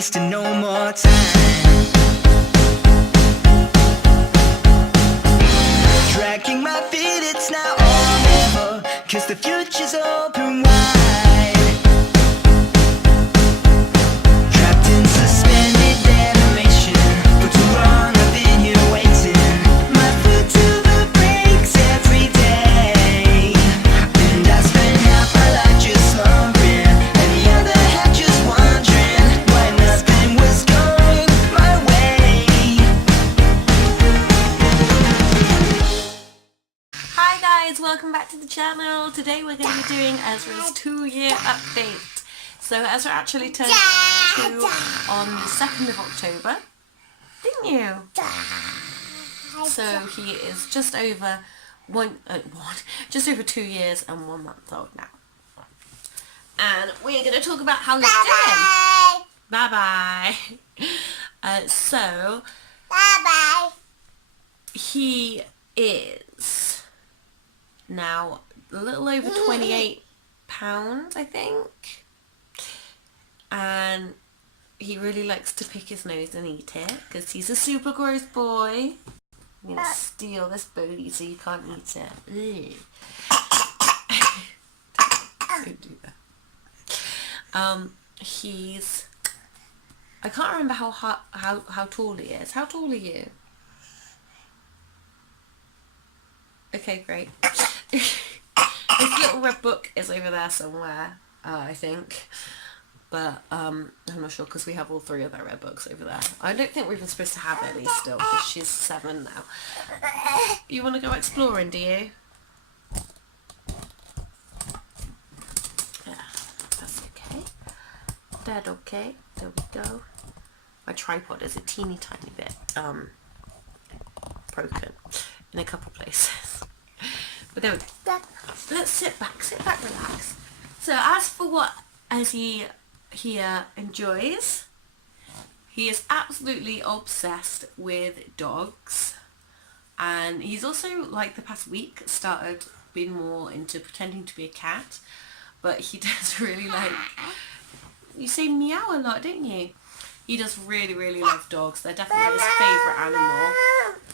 wasting no more time. Dragging my feet, it's now or never, 'cause the future's open wide. Trapped in suspended animation, for too long I've been here waiting. My foot to the brakes every day, and I spend half my life just slumbering, and the other half just wondering why nothing was going my way. Hi guys, welcome back to the channel. Today we're going to be doing Ezra's 2-year update. So Ezra actually turned 2 on the 2nd of October, didn't you? So he is just over just over 2 years and 1 month old now. And we're going to talk about how he's doing. Bye bye. So he is now a little over 28 pounds, I think, and he really likes to pick his nose and eat it because he's a super gross boy. I'm gonna steal this booty so you can't eat it. Don't do that. I can't remember how tall he is. How tall are you? Okay, great. This little red book is over there somewhere, I think, but I'm not sure because we have all 3 of our red books over there. I don't think we're even supposed to have Ellie still because she's 7 now. You want to go exploring, do you? Yeah, that's okay. Dead okay. There we go. My tripod is a teeny tiny bit broken in a couple places. But there we go. Let's sit back, relax. So as for what Ezzy here enjoys, he is absolutely obsessed with dogs, and he's also, like the past week, started being more into pretending to be a cat, but he does really like, you say meow a lot, don't you? He does really love dogs. They're definitely his favourite animal.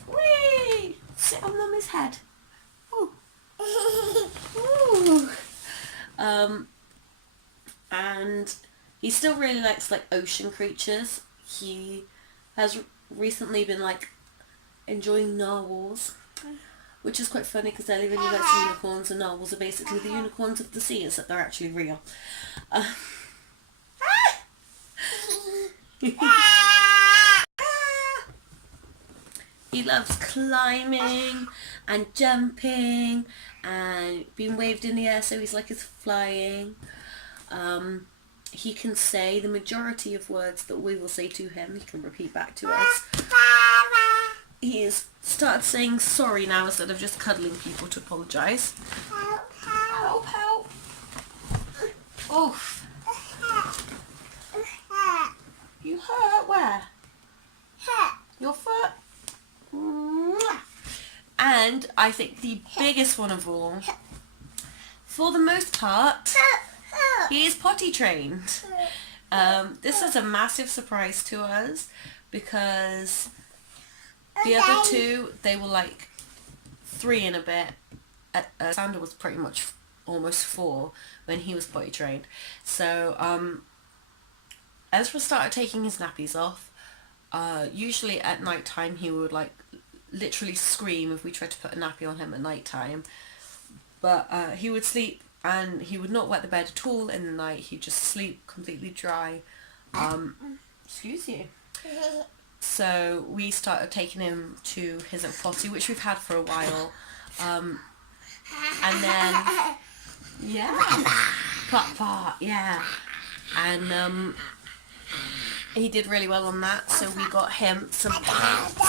Whee! Sit on Mummy's head. Ooh. Ooh. And he still really likes like ocean creatures. He has recently been like enjoying narwhals, which is quite funny because Ellie really likes unicorns, and narwhals are basically the unicorns of the sea, except they're actually real. He loves climbing and jumping and being waved in the air, so he's like he's flying. He can say the majority of words that we will say to him. He can repeat back to us. He's started saying sorry now instead of just cuddling people to apologise. Help, help. Oh. You hurt? Where? Your foot? And I think the biggest one of all, for the most part, he is potty trained. This is a massive surprise to us because the other 2, they were like 3 and a bit. Sander was pretty much almost 4 when he was potty trained. So Ezra started taking his nappies off. Usually at night time he would like literally scream if we tried to put a nappy on him at night time, but he would sleep and he would not wet the bed at all in the night. He'd just sleep completely dry. Excuse you. So we started taking him to his potty, which we've had for a while, and then yeah, pot, yeah, and he did really well on that, so we got him some pants.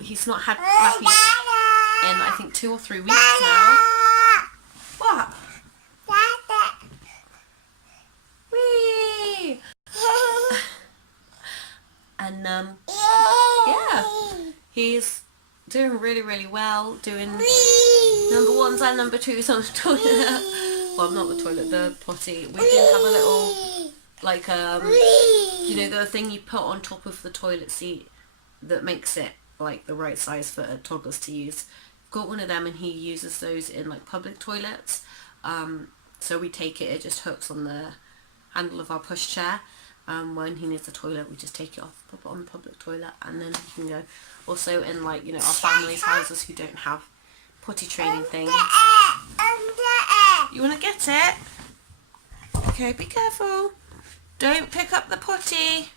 He's not had nappies in I think 2 or 3 weeks now. What? Whee! And yeah, he's doing really well, doing number 1s and number 2s on the toilet. Well, not the toilet, the potty. We did have a little like you know, the thing you put on top of the toilet seat that makes it like the right size for toddlers to use. Got one of them, and he uses those in like public toilets. So we take it just hooks on the handle of our pushchair. When he needs the toilet, we just take it off, pop it on the public toilet, and then he can go. Also in, like, you know, our family's houses who don't have potty training things. You want to get it? Okay, be careful. Don't pick up the potty.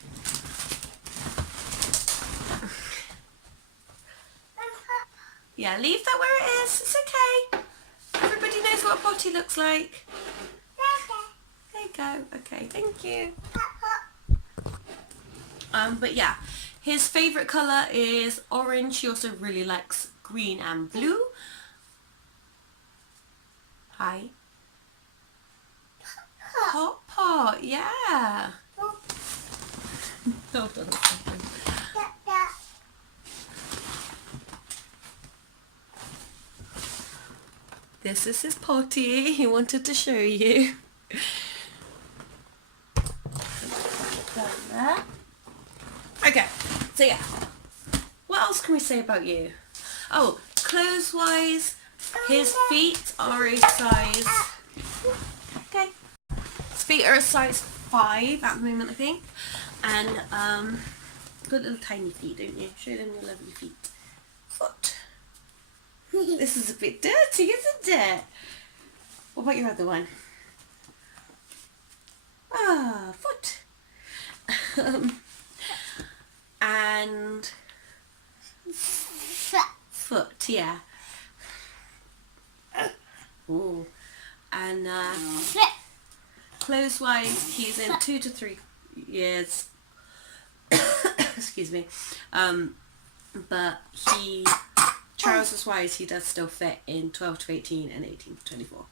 Yeah, leave that where it is. It's okay. Everybody knows what a potty looks like. There you go. Okay, thank you. But yeah, his favourite colour is orange. He also really likes green and blue. Hi. Hot pot, yeah. Hold on a second. This is his potty. He wanted to show you. There. Okay, so yeah. What else can we say about you? Oh, clothes-wise, his feet are a size... Okay. His feet are a size 5 at the moment, I think. And, got little tiny feet, don't you? Show them your lovely feet. Foot. This is a bit dirty, isn't it? What about your other one? Ah, foot. And foot, yeah. Ooh. And clothes-wise, he's in 2 to 3 years. Excuse me. But he, trousers-wise, he does still fit in 12 to 18 and 18 to 24.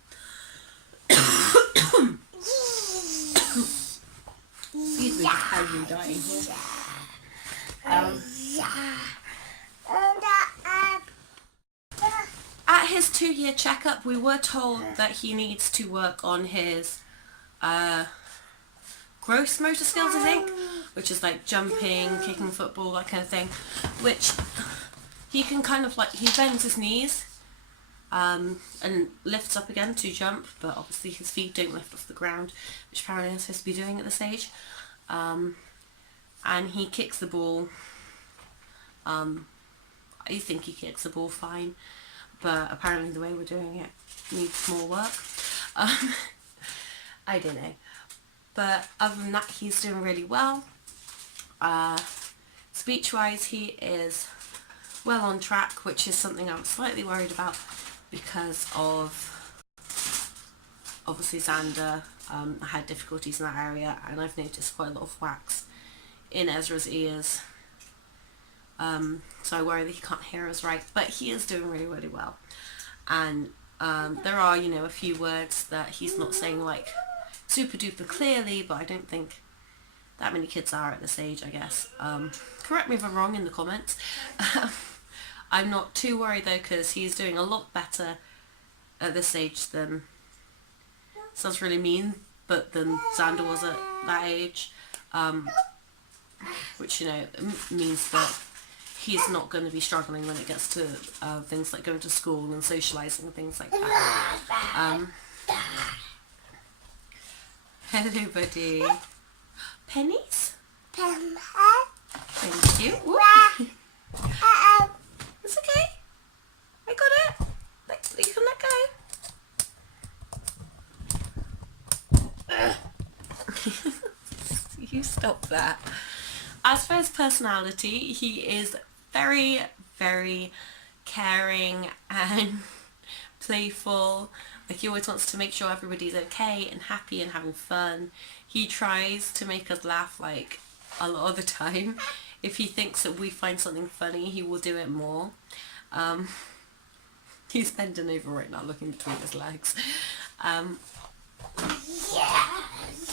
Excuse me, just casually dying here. At his 2-year checkup, we were told that he needs to work on his gross motor skills, I think, which is like jumping, kicking football, that kind of thing, which he can kind of like, he bends his knees and lifts up again to jump, but obviously his feet don't lift off the ground, which apparently he's supposed to be doing at this age. And he kicks the ball. I think he kicks the ball fine, but apparently the way we're doing it needs more work. I don't know. But other than that, he's doing really well. Speech-wise, he is well on track, which is something I'm slightly worried about because of, obviously, Xander had difficulties in that area, and I've noticed quite a lot of wax in Ezra's ears. So I worry that he can't hear us right, but he is doing really, really well. And there are, you know, a few words that he's not saying like super duper clearly, but I don't think that many kids are at this age, I guess. Correct me if I'm wrong in the comments. I'm not too worried though, because he's doing a lot better at this age than, sounds really mean, but than Xander was at that age. Which, you know, means that he's not going to be struggling when it gets to things like going to school and socialising and things like that. Hello, buddy. Pennies? Thank you. Ooh. It's okay. I got it. You can let go. You stop that. As for his personality, he is very, very caring and playful. Like, he always wants to make sure everybody's okay and happy and having fun. He tries to make us laugh, like, a lot of the time. If he thinks that we find something funny, he will do it more. He's bending over right now, looking between his legs.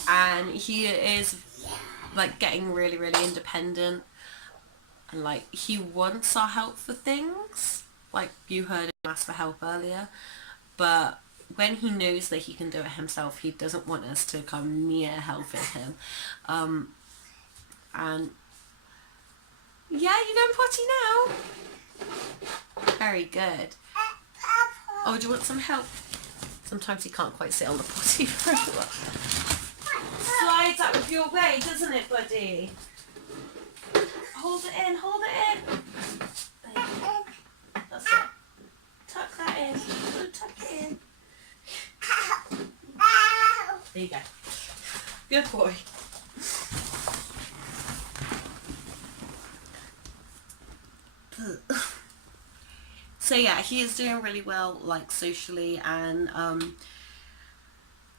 And he is, like, getting really, really independent. And, like, he wants our help for things. Like, you heard him ask for help earlier. But when he knows that he can do it himself, he doesn't want us to come near helping him. And yeah, you going potty now? Very good. Oh, do you want some help? Sometimes he can't quite sit on the potty very well. Slides out of your way, doesn't it, buddy? Hold it in, hold it in. There you go. That's it. Tuck that in. Tuck it in. There you go. Good boy. So yeah, he is doing really well, like, socially, and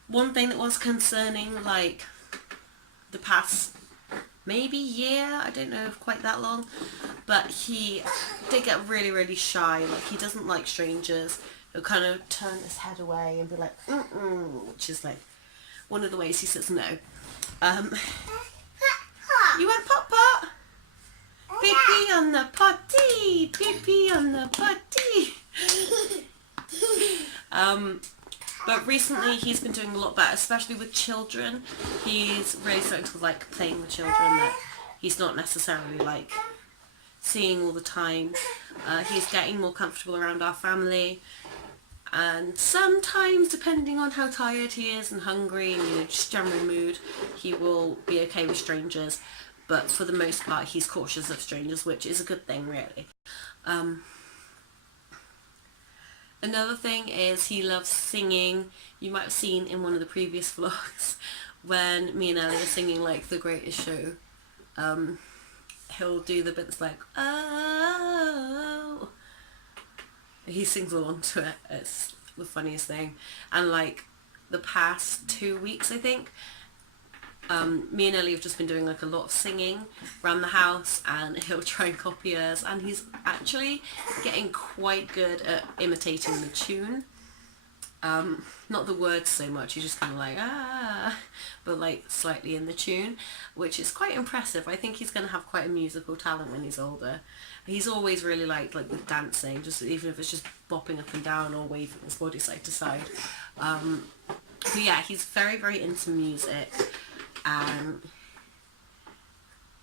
one thing that was concerning, like, the past maybe year, I don't know if quite that long, but he did get really, really shy. Like, he doesn't like strangers. He'll kind of turn his head away and be like, which is like one of the ways he says no. You went pop pot? Pee-pee on the potty, pee-pee on the potty. But recently he's been doing a lot better, especially with children. He's really starting to like playing with children that he's not necessarily like seeing all the time. He's getting more comfortable around our family, and sometimes, depending on how tired he is and hungry and, you know, just general mood, he will be okay with strangers. But for the most part, he's cautious of strangers, which is a good thing, really. Another thing is he loves singing. You might have seen in one of the previous vlogs when me and Ellie are singing like The Greatest Show. He'll do the bits like, oh. He sings along to it. It's the funniest thing. And like the past 2 weeks, I think, me and Ellie have just been doing like a lot of singing around the house, and he'll try and copy us, and he's actually getting quite good at imitating the tune. Not the words so much, he's just kind of like but like slightly in the tune, which is quite impressive. I think he's going to have quite a musical talent when he's older. He's always really liked like with dancing, just even if it's just bopping up and down or waving his body side to side. But yeah, he's very, very into music, and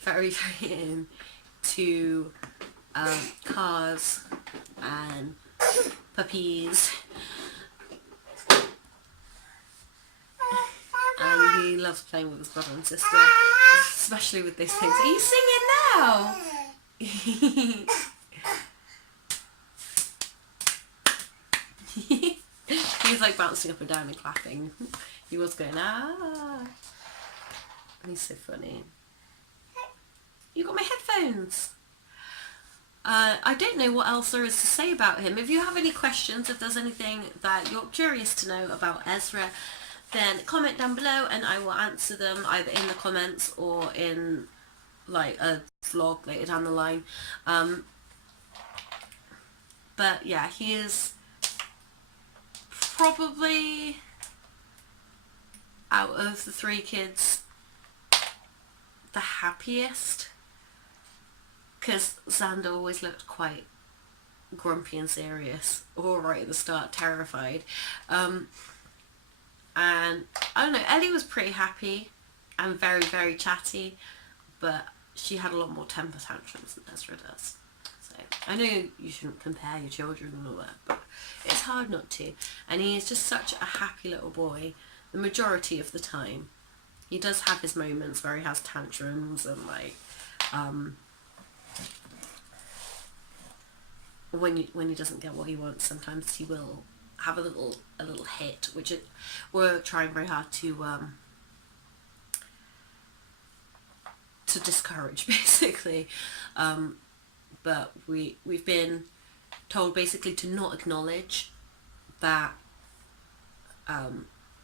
very, very into cars and puppies, and he loves playing with his brother and sister, especially with these things. Are you singing now? He's like bouncing up and down and clapping. He was going He's so funny. You got my headphones. I don't know what else there is to say about him. If you have any questions, if there's anything that you're curious to know about Ezra, then comment down below and I will answer them either in the comments or in like a vlog later down the line. But yeah, he is probably, out of the 3 kids, the happiest, because Xander always looked quite grumpy and serious, or right at the start terrified, and I don't know, Ellie was pretty happy and very, very chatty, but she had a lot more temper tantrums than Ezra does. So I know you shouldn't compare your children and all that, but it's hard not to. And he is just such a happy little boy the majority of the time. He does have his moments where he has tantrums and like when he doesn't get what he wants, sometimes he will have a little hit, which we're trying very hard to discourage, basically. But we've been told basically to not acknowledge that,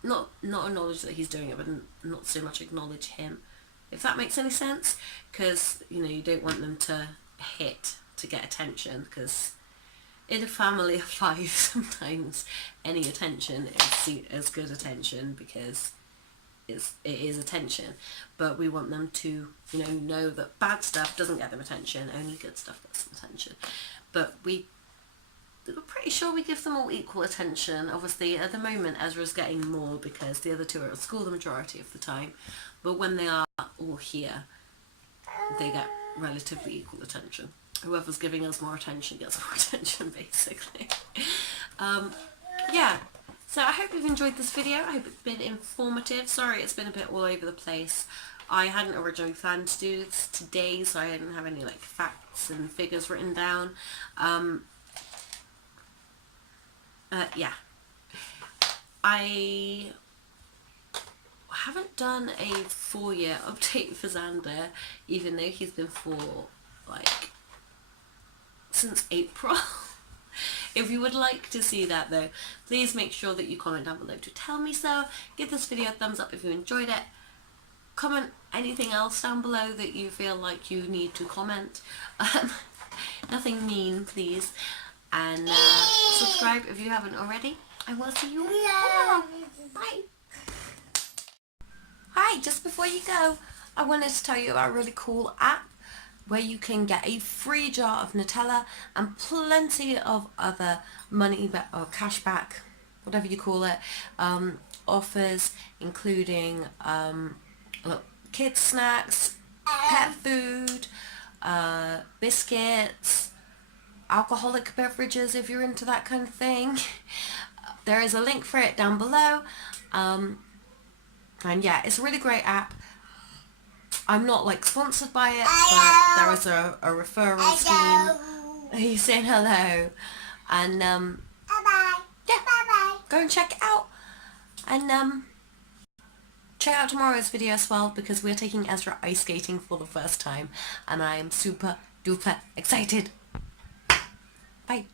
not acknowledge that he's doing it, but not so much acknowledge him, if that makes any sense, because you know, you don't want them to hit to get attention, because in a family of 5 sometimes any attention is seen as good attention, because it is attention, but we want them to, you know that bad stuff doesn't get them attention, only good stuff gets them attention. But we we're pretty sure we give them all equal attention. Obviously, at the moment, Ezra's getting more because the other two are at school the majority of the time. But when they are all here, they get relatively equal attention. Whoever's giving us more attention gets more attention, basically. Yeah. So I hope you've enjoyed this video. I hope it's been informative. Sorry it's been a bit all over the place. I hadn't originally planned to do this today, so I didn't have any like facts and figures written down. Yeah. I haven't done a 4-year update for Xander, even though he's been 4 like since April. If you would like to see that though, please make sure that you comment down below to tell me so. Give this video a thumbs up if you enjoyed it. Comment anything else down below that you feel like you need to comment. Nothing mean, please. And subscribe if you haven't already. I will see you tomorrow. Bye. Hi, just before you go, I wanted to tell you about a really cool app where you can get a free jar of Nutella and plenty of other money back or cashback, whatever you call it, offers, including kids snacks, pet food, biscuits, alcoholic beverages if you're into that kind of thing. There is a link for it down below. And yeah, it's a really great app. I'm not like sponsored by it, but there is a referral scheme. Are you saying hello? And yeah, go and check it out. And check out tomorrow's video as well, because we're taking Ezra ice skating for the first time and I am super duper excited. Bye.